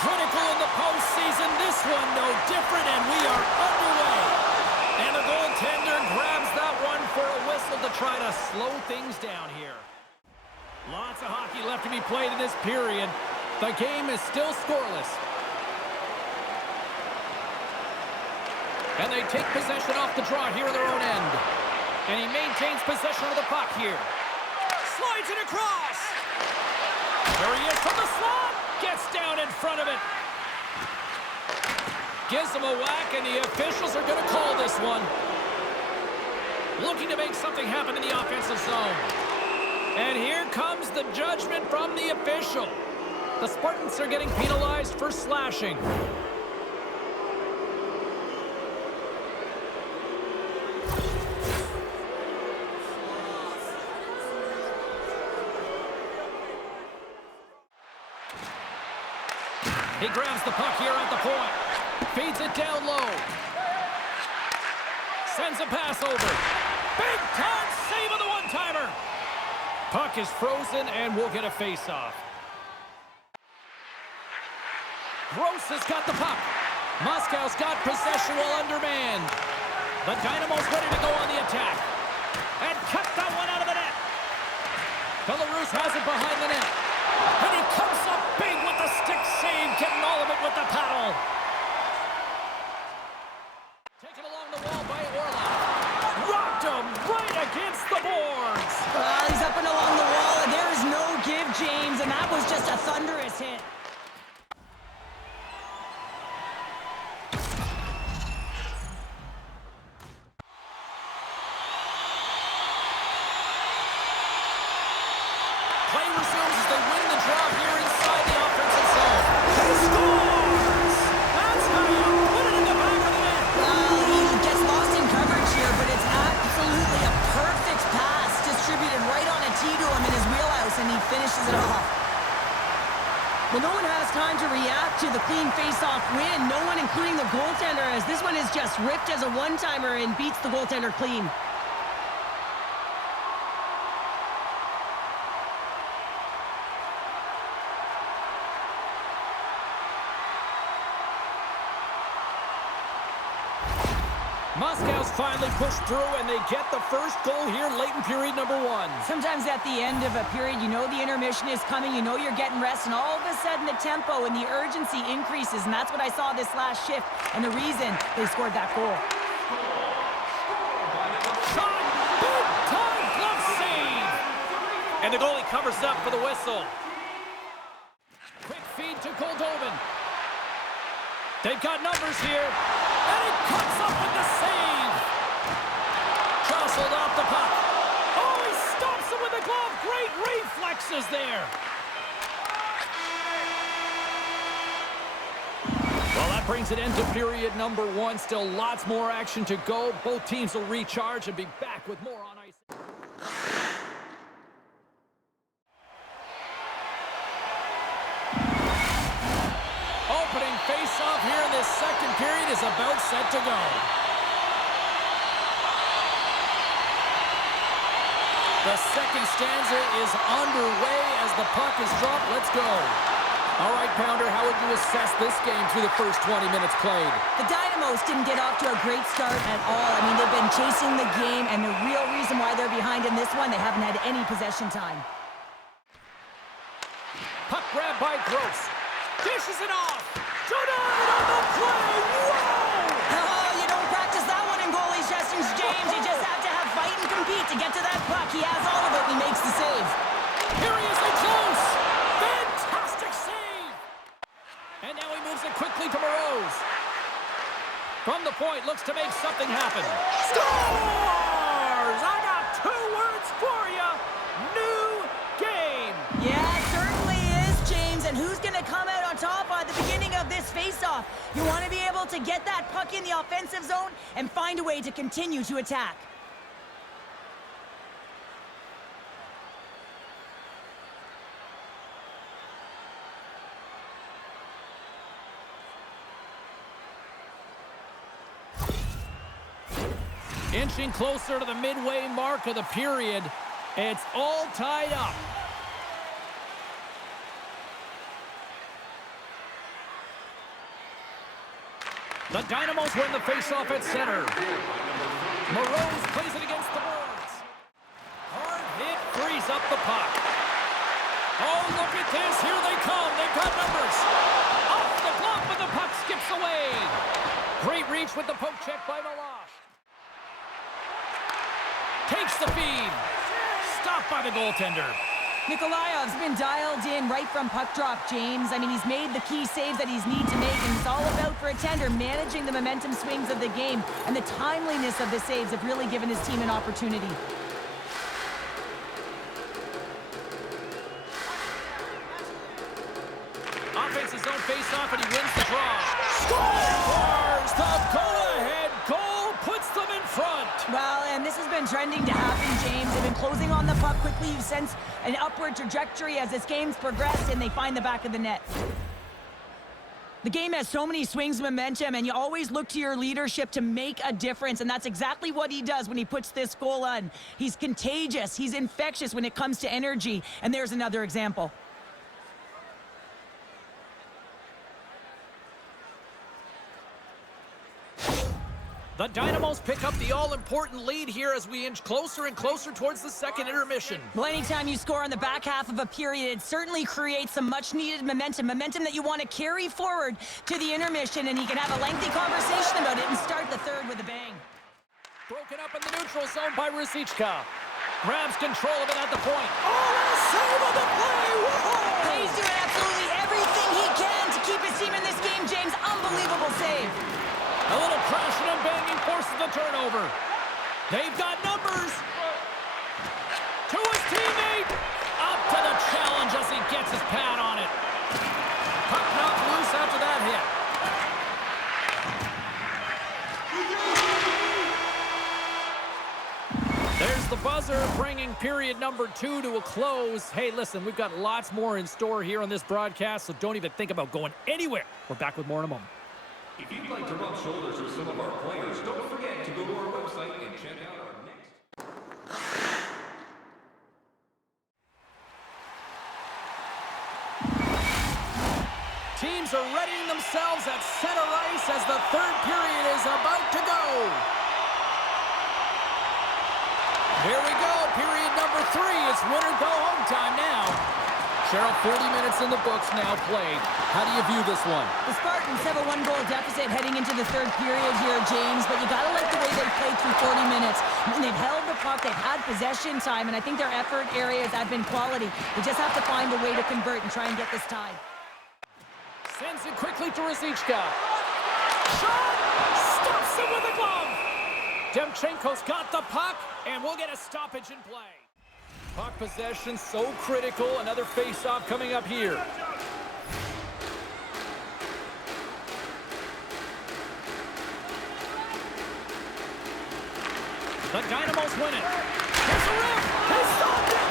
critical in the postseason. This one no different, and we are underway. And the goaltender grabs that one for a whistle to try to slow things down here. Lots of hockey left to be played in this period. The game is still scoreless. And they take possession off the draw here in their own end. And he maintains possession of the puck here. Slides it across. There he is from the slot. Gets down in front of it. Gives him a whack, and the officials are going to call this one. Looking to make something happen in the offensive zone. And here comes the judgment from the official. The Spartans are getting penalized for slashing. He grabs the puck here at the point. Feeds it down low. Sends a pass over. Big time save of the one-timer. Puck is frozen and we'll get a face-off. Gross has got the puck. Moscow's got possession while undermanned. The Dynamo's ready to go on the attack. And cut that one out of the net. Belarus has it behind the net. And he comes up big with the stick save, getting all of it with the paddle. Taken along the wall by Orlov. Rocked him right against the boards. He's up and along the wall, and there is no give, James, and that was just a thunderous hit. Play resumes as they win the draw here inside the offensive zone. He scores! That's how you put it in the back of the net. Well, he gets lost in coverage here, but it's absolutely a perfect pass distributed right on a tee to him in his wheelhouse, and he finishes it off. Well, no one has time to react to the clean face-off win. No one, including the goaltender, as this one is just ripped as a one-timer and beats the goaltender clean. Moscow's finally pushed through, and they get the first goal here late in period number one. Sometimes at the end of a period, you know the intermission is coming, you know you're getting rest, and all of a sudden the tempo and the urgency increases, and that's what I saw this last shift, and the reason they scored that goal. Shot! Big-time glove save! And the goalie covers up for the whistle. Quick feed to Goldobin. They've got numbers here. And he cuts up with the save. Jostled off the puck. Oh, he stops him with the glove. Great reflexes there. Well, that brings an end to period number one. Still lots more action to go. Both teams will recharge and be back with more on ice. Opening face-off here in this second period is about set to go. The second stanza is underway as the puck is dropped. Let's go. All right, Pounder, how would you assess this game through the first 20 minutes played? The Dynamos didn't get off to a great start at all. I mean, they've been chasing the game, and the real reason why they're behind in this one, they haven't had any possession time. Puck grab by Gross. Dishes it off. Denied on the play. Whoa! Oh, you don't practice that one in goalie sessions, James. You just have to have fight and compete to get to that puck. He has all of it, and he makes the save. Here he is in close. Fantastic save. And now he moves it quickly to Moroz. From the point, looks to make something happen. Scores! I got two words for you. New game. Yeah, it certainly is, James. And who's going to come out on top at the beginning of this face-off? You want to be able to get that puck in the offensive zone and find a way to continue to attack. Inching closer to the midway mark of the period. It's all tied up. The Dynamos win the faceoff at center. Morose plays it against the boards. Hard hit frees up the puck. Oh, look at this. Here they come. They've got numbers. Off the glove, but the puck skips away. Great reach with the poke check by Meloche. Takes the feed. Stopped by the goaltender. Nikolayev's been dialed in right from puck drop, James. I mean, he's made the key saves that he's need to make, and it's all about, for a tender, managing the momentum swings of the game, and the timeliness of the saves have really given his team an opportunity. Offense his own face-off, and he wins the draw. Scores! The go-ahead goal puts them in front. Well, and this has been trending to happen, James. They've been closing on the puck quickly. You sense an upward trajectory as this game's progressed, and they find the back of the net. The game has so many swings of momentum, and you always look to your leadership to make a difference, and that's exactly what he does when he puts this goal on. He's contagious. He's infectious when it comes to energy, and there's another example. The Dynamos pick up the all-important lead here as we inch closer and closer towards the second intermission. Well, anytime you score on the back half of a period, it certainly creates some much-needed momentum that you want to carry forward to the intermission, and you can have a lengthy conversation about it and start the third with a bang. Broken up in the neutral zone by Ruzicka. Grabs control of it at the point. Oh, what a save on the play! Whoa! He's doing absolutely everything he can to keep his team in this game, James. Unbelievable save. A little crashing and banging forces the turnover. They've got numbers. To his teammate. Up to the challenge as he gets his pad on it. Puck knocked loose after that hit. There's the buzzer, bringing period number 2 to a close. Hey, listen, we've got lots more in store here on this broadcast, so don't even think about going anywhere. We're back with more in a moment. If you'd like to rub shoulders with some of our players, don't forget to go to our website and check out our next. Teams are readying themselves at center ice as the third period is about to go. Here we go, period number 3. It's win or go home time now. Cheryl, 40 minutes in the books now played. How do you view this one? The Spartans have a one-goal deficit heading into the third period here, James, but you got to like the way they've played through 40 minutes. I mean, they've held the puck, they've had possession time, and I think their effort areas have been quality. They just have to find a way to convert and try and get this tied. Sends it quickly to Ruzicka. Shot! Stops him with a glove! Demchenko's got the puck, and we'll get a stoppage in play. Puck possession so critical. Another face-off coming up here. The Dynamos win it. Here's a rip. He stopped it.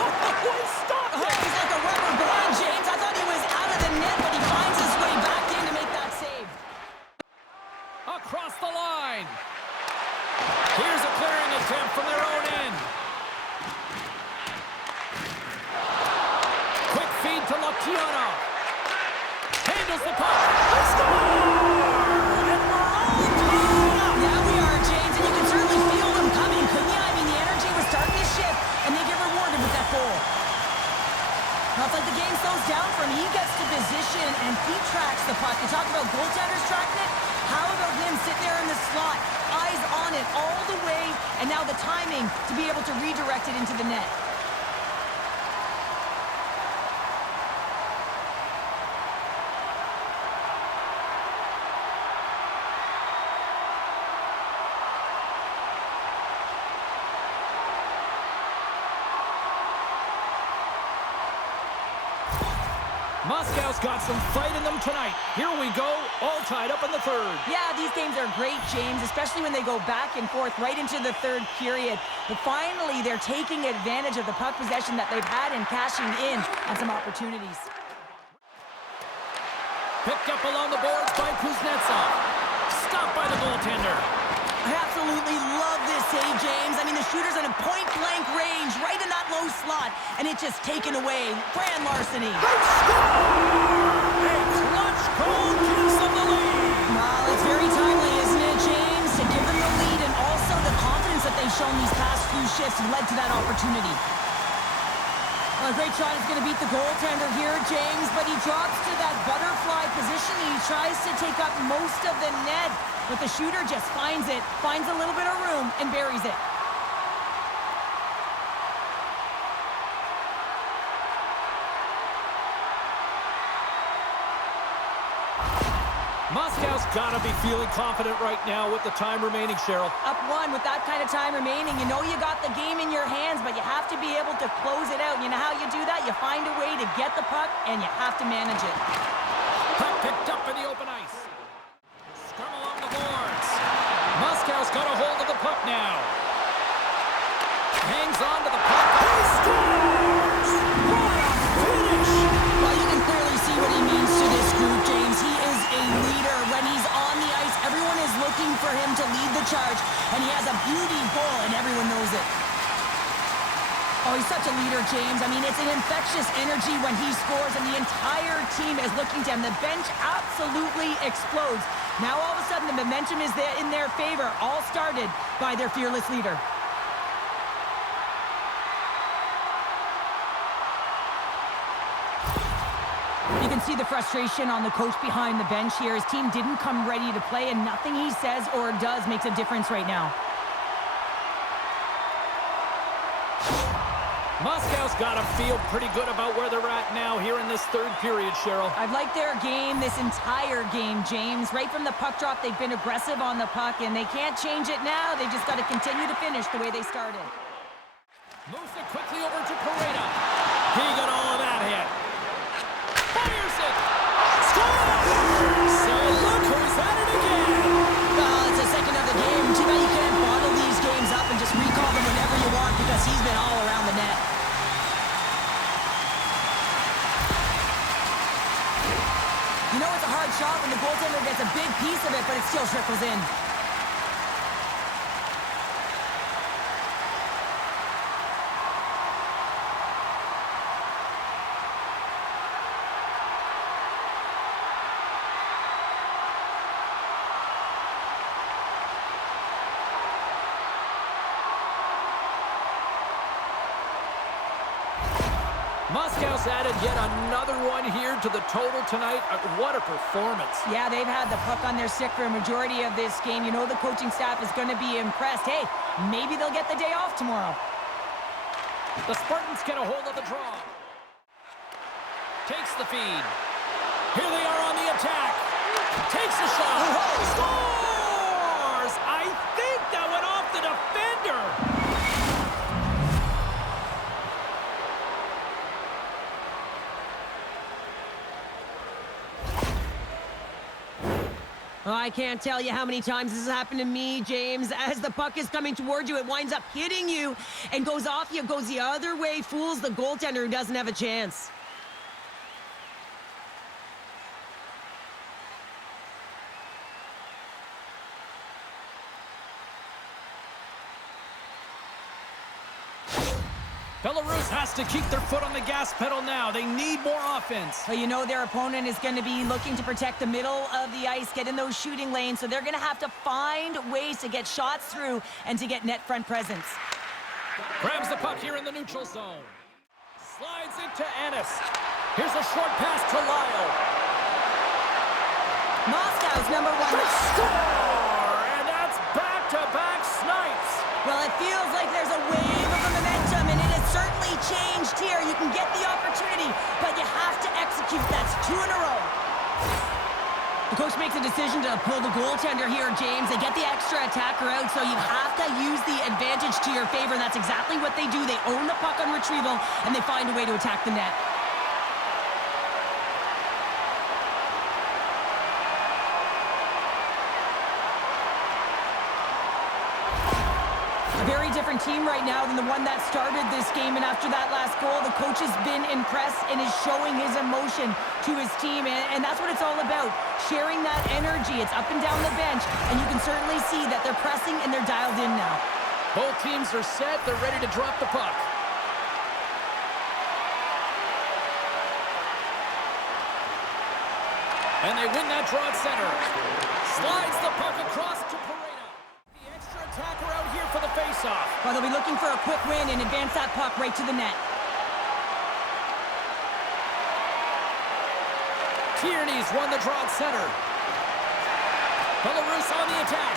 Oh, he stopped it. He's like a rubber band, James. I thought he was out of the net, but he finds his way back in to make that save. Across the line. Here's a clearing attempt from their own end. To Latiano. Handles the puck. They score! And we're all tied up. Yeah, we are, James, and you can certainly feel them coming, couldn't you? I mean, the energy was starting to shift, and they get rewarded with that goal. Now, it's like the game slows down for him. He gets to position, and he tracks the puck. You talk about goaltenders tracking it. How about him sitting there in the slot, eyes on it all the way, and now the timing to be able to redirect it into the net. Moscow's got some fight in them tonight. Here we go, all tied up in the third. Yeah, these games are great, James, especially when they go back and forth right into the third period. But finally, they're taking advantage of the puck possession that they've had and cashing in on some opportunities. Picked up along the boards by Kuznetsov. Stopped by the goaltender. I absolutely love this save, James. I mean, the shooter's in a point-blank range, right in that low slot, and it's just taken away. Grand larceny. A clutch goal gives them the lead. Well, it's very opportunity. Well, a great shot is going to beat the goaltender here, James, but he drops to that butterfly position. He tries to take up most of the net, but the shooter just finds it, finds a little bit of room, and buries it. Moscow's got to be feeling confident right now with the time remaining, Cheryl. Up one with that kind of time remaining. You know you got the game in your hands, but you have to be able to close it out. You know how you do that? You find a way to get the puck, and you have to manage it. Puck picked up in the open ice. Scrum along the boards. Moscow's got a hold of the puck now. Hangs on to the puck. He scores! What a finish! Well, you can clearly see what he means to this group, James. He is a leader. When he's on the ice, everyone is looking for him to lead the charge, and he has a beauty goal, and everyone knows it. Oh, he's such a leader, James. I mean, it's an infectious energy when he scores, and the entire team is looking to him. The bench absolutely explodes. Now, all of a sudden, the momentum is there in their favor, all started by their fearless leader. You can see the frustration on the coach behind the bench here. His team didn't come ready to play, and nothing he says or does makes a difference right now. Moscow's got to feel pretty good about where they're at now here in this third period, Cheryl. I've liked their game this entire game, James. Right from the puck drop, they've been aggressive on the puck, and they can't change it now. They just got to continue to finish the way they started. Moves it quickly over to Pareda. He got all of that hit. Fires it! Scores! So look who's at it again! Well, it's the second of the game. Too bad you can't bottle these games up and just recall them whenever you want, because he's been all around the net. You know it's a hard shot when the goaltender gets a big piece of it, but it still trickles in. Moscow's added yet another one here to the total tonight. What a performance. Yeah, they've had the puck on their stick for a majority of this game. You know the coaching staff is going to be impressed. Hey, maybe they'll get the day off tomorrow. The Spartans get a hold of the draw. Takes the feed. Here they are on the attack. Takes a shot. Scores! I think that went off the defender. Oh, I can't tell you how many times this has happened to me, James. As the puck is coming towards you, it winds up hitting you and goes off you, goes the other way, fools the goaltender who doesn't have a chance. Belarus has to keep their foot on the gas pedal now. They need more offense. Well, you know their opponent is going to be looking to protect the middle of the ice, get in those shooting lanes, so they're going to have to find ways to get shots through and to get net front presence. Grabs the puck here in the neutral zone. Slides it to Ennis. Here's a short pass to Lyle. Moscow's number one. Score! And that's back-to-back snipes. Well, it feels like there's a wave of momentum, and it has certainly changed here. You can get the opportunity, but you have to execute. That's 2 in a row. The coach makes a decision to pull the goaltender here, James. They get the extra attacker out, so you have to use the advantage to your favor, and that's exactly what they do. They own the puck on retrieval, and they find a way to attack the net. A very different team right now than the one that started this game, and after that last goal, the coach has been impressed and is showing his emotion to his team, and that's what it's all about, sharing that energy. It's up and down the bench, and you can certainly see that they're pressing and they're dialed in now. Both teams are set. They're ready to drop the puck. And they win that draw at center. Slides the puck across to Pareda. The extra attacker out here for the faceoff. Well, they'll be looking for a quick win and advance that puck right to the net. Tierney's won the draw at center. Belarus on the attack.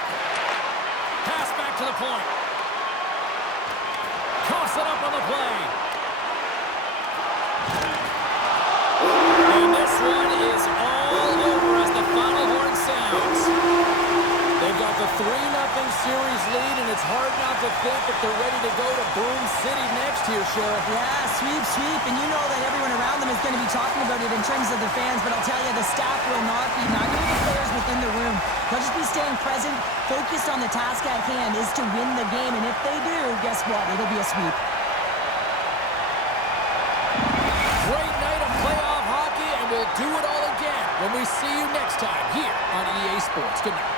Pass back to the point. Coughs it up on the play. And this one is all over as the final horn sounds. They've got the 3-0 series lead, and it's hard not to think that they're ready to go to Boom City next here, Sheriff. Yeah, sweep, and you know that everyone around them is going to be talking about it in terms of the fans, but I'll tell you, the staff will not be, not even the players within the room. They'll just be staying present, focused on the task at hand is to win the game, and if they do, guess what? It'll be a sweep. Great night of playoff hockey, and we'll do it all again when we see you next time here on EA Sports. Good night.